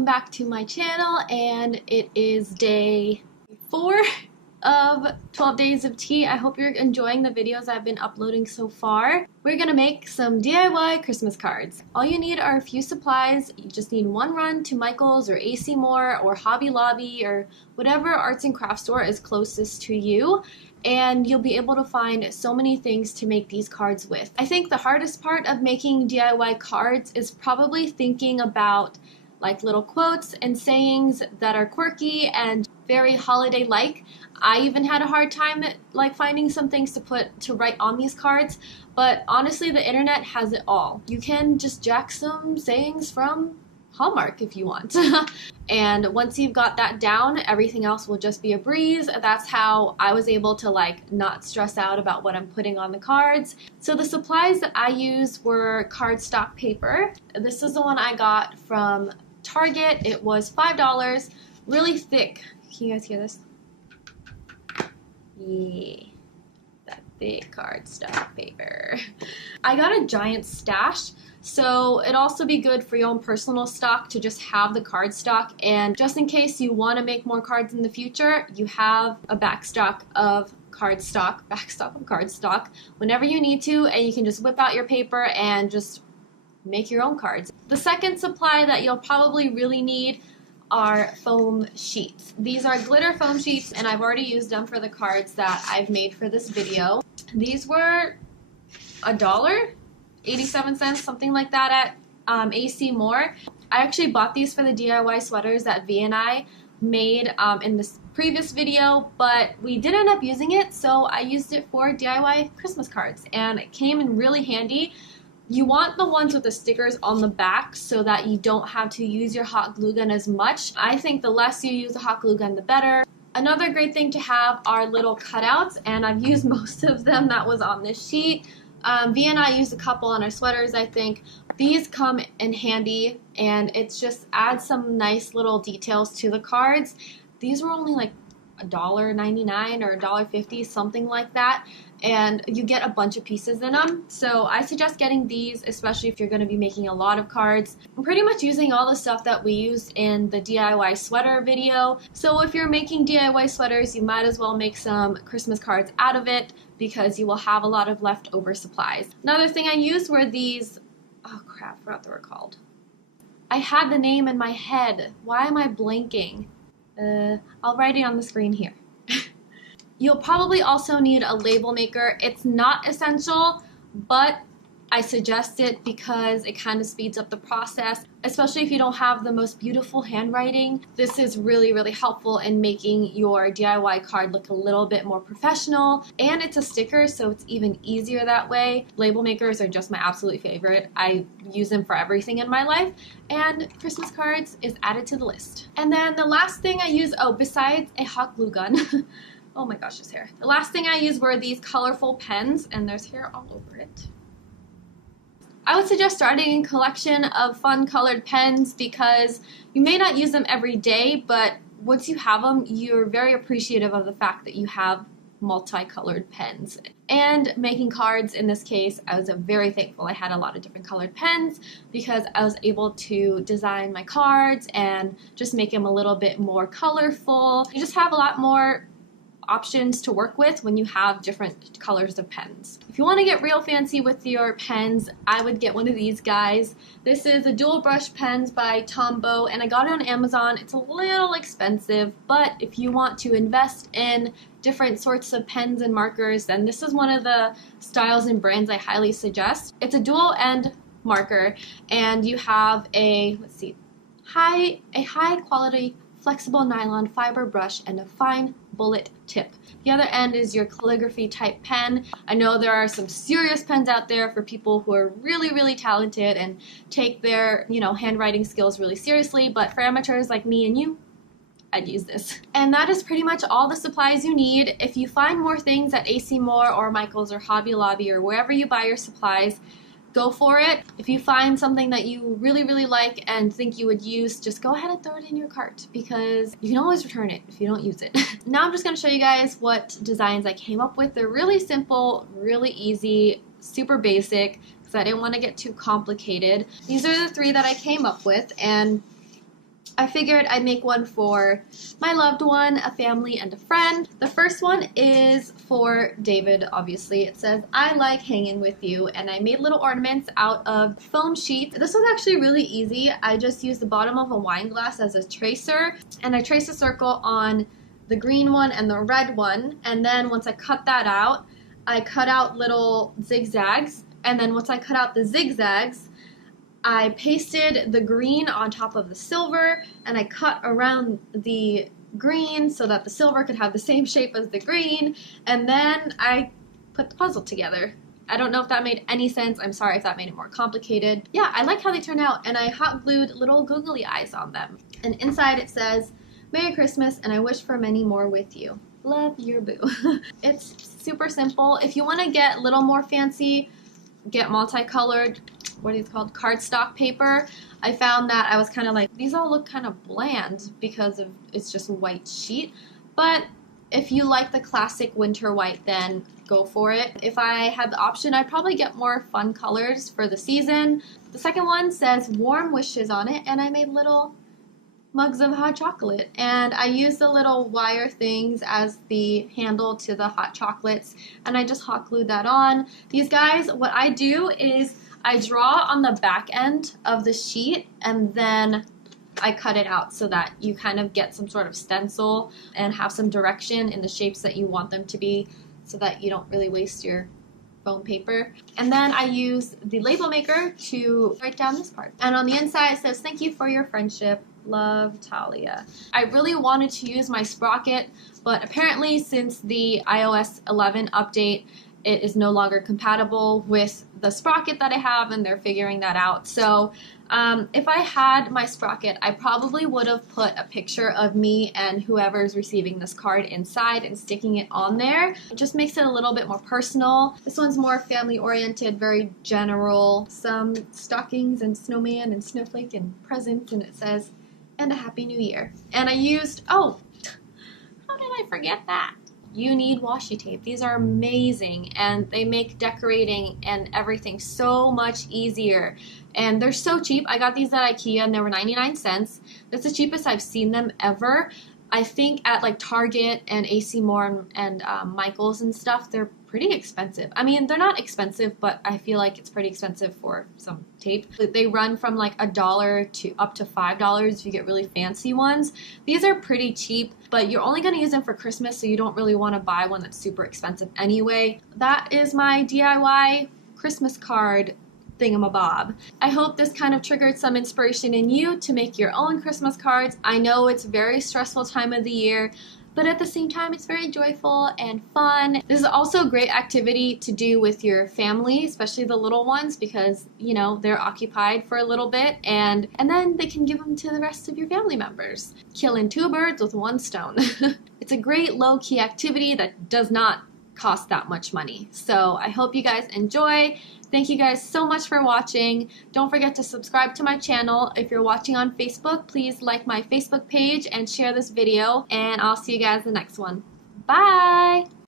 welcome back to my channel, and it is day 4 of 12 days of tea. I hope you're enjoying the videos I've been uploading so far. We're gonna make some DIY Christmas cards. All you need are a few supplies. You just need one run to Michael's or AC Moore or Hobby Lobby or whatever arts and crafts store is closest to you, and you'll be able to find so many things to make these cards with. I think the hardest part of making DIY cards is probably thinking about like little quotes and sayings that are quirky and very holiday-like. I even had a hard time like finding some things to write on these cards, but honestly the internet has it all. You can just jack some sayings from Hallmark if you want. And once you've got that down, everything else will just be a breeze. That's how I was able to like not stress out about what I'm putting on the cards. So the supplies that I used were cardstock paper. This is the one I got from Target. It was $5, really thick. Can you guys hear this? Yeah, that thick cardstock paper. I got a giant stash, so it'd also be good for your own personal stock to just have the cardstock, and just in case you want to make more cards in the future, you have a backstock of cardstock whenever you need to, and you can just whip out your paper and just make your own cards. The second supply that you'll probably really need are foam sheets. These are glitter foam sheets, and I've already used them for the cards that I've made for this video. These were $1, 87 cents, something like that at AC Moore. I actually bought these for the DIY sweaters that V and I made in this previous video, but we did end up using it, so I used it for DIY Christmas cards, and it came in really handy. You want the ones with the stickers on the back so that you don't have to use your hot glue gun as much. I think the less you use the hot glue gun, the better. Another great thing to have are little cutouts, and I've used most of them that was on this sheet. V and I used a couple on our sweaters, I think. These come in handy, and it just adds some nice little details to the cards. These were only like $1.99 or $1.50, something like that, and you get a bunch of pieces in them. So I suggest getting these, especially if you're going to be making a lot of cards. I'm pretty much using all the stuff that we used in the DIY sweater video. So if you're making DIY sweaters, you might as well make some Christmas cards out of it, because you will have a lot of leftover supplies. Another thing I used were these, oh crap, I forgot what they were called. I had the name in my head. Why am I blanking? I'll write it on the screen here. You'll probably also need a label maker. It's not essential, but I suggest it because it kind of speeds up the process, especially if you don't have the most beautiful handwriting. This is really, really helpful in making your DIY card look a little bit more professional, and it's a sticker, so it's even easier that way. Label makers are just my absolute favorite. I use them for everything in my life, and Christmas cards is added to the list. And then the last thing I use, besides a hot glue gun, oh my gosh, this hair. The last thing I used were these colorful pens, and there's hair all over it. I would suggest starting a collection of fun colored pens because you may not use them every day, but once you have them, you're very appreciative of the fact that you have multicolored pens. And making cards, in this case, I was very thankful I had a lot of different colored pens because I was able to design my cards and just make them a little bit more colorful. You just have a lot more options to work with when you have different colors of pens. If you want to get real fancy with your pens, I would get one of these guys. This is a dual brush pens by Tombow, and I got it on Amazon. It's a little expensive, but if you want to invest in different sorts of pens and markers, then this is one of the styles and brands I highly suggest. It's a dual end marker, and you have a, high quality flexible nylon fiber brush and a fine bullet tip. The other end is your calligraphy type pen. I know there are some serious pens out there for people who are really, really talented and take their, handwriting skills really seriously, but for amateurs like me and you, I'd use this. And that is pretty much all the supplies you need. If you find more things at AC Moore or Michael's or Hobby Lobby or wherever you buy your supplies, go for it. If you find something that you really, really like and think you would use, just go ahead and throw it in your cart because you can always return it if you don't use it. Now I'm just going to show you guys what designs I came up with. They're really simple, really easy, super basic because I didn't want to get too complicated. These are the 3 that I came up with, and I figured I'd make one for my loved one, a family, and a friend. The first one is for David, obviously. It says, I like hanging with you, and I made little ornaments out of foam sheets. This was actually really easy. I just used the bottom of a wine glass as a tracer, and I traced a circle on the green one and the red one, and then once I cut that out, I cut out little zigzags, and then once I cut out the zigzags, I pasted the green on top of the silver, and I cut around the green so that the silver could have the same shape as the green, and then I put the puzzle together. I don't know if that made any sense. I'm sorry if that made it more complicated. Yeah, I like how they turned out, and I hot glued little googly eyes on them. And inside it says, Merry Christmas, and I wish for many more with you. Love, your boo. It's super simple. If you want to get a little more fancy, get multicolored, what is it called, cardstock paper. I found that I was kind of like, these all look kind of bland because of it's just a white sheet. But if you like the classic winter white, then go for it. If I had the option, I'd probably get more fun colors for the season. The second one says warm wishes on it, and I made little mugs of hot chocolate, and I used the little wire things as the handle to the hot chocolates, and I just hot glued that on. These guys, what I do is I draw on the back end of the sheet, and then I cut it out so that you kind of get some sort of stencil and have some direction in the shapes that you want them to be, so that you don't really waste your foam paper. And then I use the label maker to write down this part. And on the inside it says, thank you for your friendship. Love, Talia. I really wanted to use my sprocket, but apparently since the iOS 11 update, it is no longer compatible with the sprocket that I have, and they're figuring that out. So if I had my sprocket, I probably would have put a picture of me and whoever's receiving this card inside and sticking it on there. It just makes it a little bit more personal. This one's more family oriented, very general. Some stockings and snowman and snowflake and presents, and it says, and a happy new year. And I used, oh, how did I forget that? You need washi tape. These are amazing, and they make decorating and everything so much easier. And they're so cheap. I got these at IKEA and they were 99 cents. That's the cheapest I've seen them ever. I think at like Target and AC Moore and Michael's and stuff, they're pretty expensive. I mean, they're not expensive, but I feel like it's pretty expensive for some tape. They run from like $1 to up to $5 if you get really fancy ones. These are pretty cheap, but you're only going to use them for Christmas, so you don't really want to buy one that's super expensive anyway. That is my DIY Christmas card thingamabob. I hope this kind of triggered some inspiration in you to make your own Christmas cards. I know it's a very stressful time of the year, but at the same time it's very joyful and fun. This is also a great activity to do with your family, especially the little ones, because you know they're occupied for a little bit, and then they can give them to the rest of your family members. Killing two birds with one stone. It's a great low-key activity that does not cost that much money. So I hope you guys enjoy. Thank you guys so much for watching. Don't forget to subscribe to my channel. If you're watching on Facebook, please like my Facebook page and share this video, and I'll see you guys in the next one. Bye!